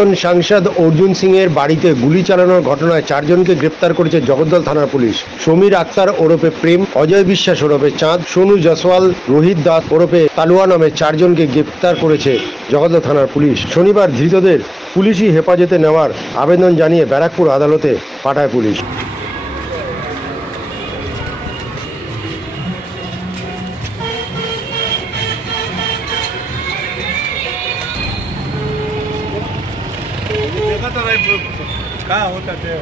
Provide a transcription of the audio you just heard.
প্রাক্তন সাংসদ অর্জুন সিং এর বাড়িতে গুলি চালানোর ঘটনায় 4 জনকে গ্রেপ্তার করেছে জগদ্দল থানার পুলিশ। সমীর আক্তার ওরফে প্রেম, অজয় বিশ্বাস ওরফে চাঁদ, সোনু জসওয়াল, রোহিত দাস ওরফে তালুয়া নামে 4 জনকে গ্রেপ্তার করেছে জগদ্দল থানার পুলিশ। শনিবার ধৃতদের পুলিশি হেফাজতে নেওয়ার আবেদন জানিয়ে ব্যারাকপুর আদালতে পাঠায় পুলিশ। देखा था भाई कहाँ होता थे।